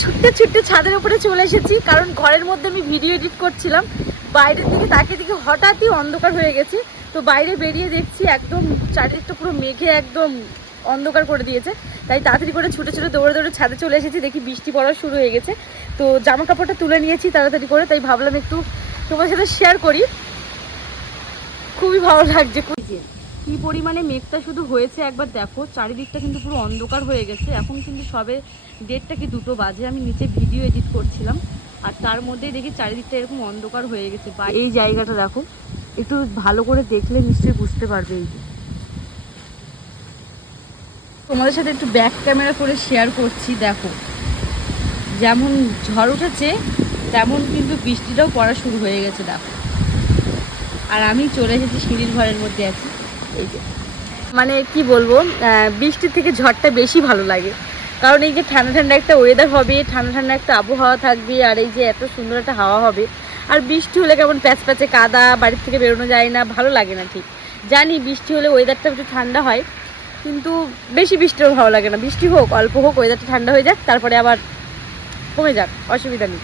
ছুটতে ছুটতে ছাদের উপরে চলে এসেছি, কারণ ঘরের মধ্যে আমি ভিডিও এডিট করছিলাম। বাইরের দিকে তাকিয়ে দেখি হঠাৎই অন্ধকার হয়ে গেছে। তো বাইরে বেরিয়ে দেখছি একদম চারিদিকটা পুরো মেঘে একদম অন্ধকার করে দিয়েছে। তাই তাড়াতাড়ি করে ছুটে ছুটে দৌড়ে দৌড়ে ছাদে চলে এসেছি, দেখি বৃষ্টি পড়া শুরু হয়ে গেছে। তো জামা কাপড়টা তুলে নিয়েছি তাড়াতাড়ি করে, তাই ভাবলাম একটু তোমার সাথে শেয়ার করি। খুবই ভালো লাগছে। কি পরিমাণে মেঘটা শুধু হয়েছে একবার দেখো, চারিদিকটা কিন্তু পুরো অন্ধকার হয়ে গেছে। এখন কিন্তু সবে 1:30 কি 2টো বাজে, আমি নিচে ভিডিও এডিট করছিলাম, আর তার মধ্যেই দেখি চারিদিকটা এরকম অন্ধকার হয়ে গেছে। বা এই জায়গাটা দেখো, একটু ভালো করে দেখলে নিশ্চয়ই বুঝতে পারবে। এই যে তোমাদের সাথে একটু ব্যাক ক্যামেরা করে শেয়ার করছি, দেখো যেমন ঝড় উঠেছে তেমন কিন্তু বৃষ্টিটাও পড়া শুরু হয়ে গেছে দেখো। আর আমি চলে এসেছি সিঁড়ির ঘরের মধ্যে আছি। এই যে মানে কি বলবো, বৃষ্টির থেকে ঝড়টা বেশি ভালো লাগে, কারণ এই যে ঠান্ডা ঠান্ডা একটা ওয়েদার হবে, ঠান্ডা ঠান্ডা একটা আবহাওয়া থাকবে, আর এই যে এত সুন্দর একটা হাওয়া হবে। আর বৃষ্টি হলে কেমন প্যাচ প্যাচে কাদা, বাড়ির থেকে বেরোনো যায় না, ভালো লাগে না। ঠিক জানি বৃষ্টি হলে ওয়েদারটা একটু ঠান্ডা হয়, কিন্তু বেশি বৃষ্টিও ভালো লাগে না। বৃষ্টি হোক অল্প হোক, ওয়েদারটা ঠান্ডা হয়ে যাক, তারপরে আবার কমে যাক, অসুবিধা নেই।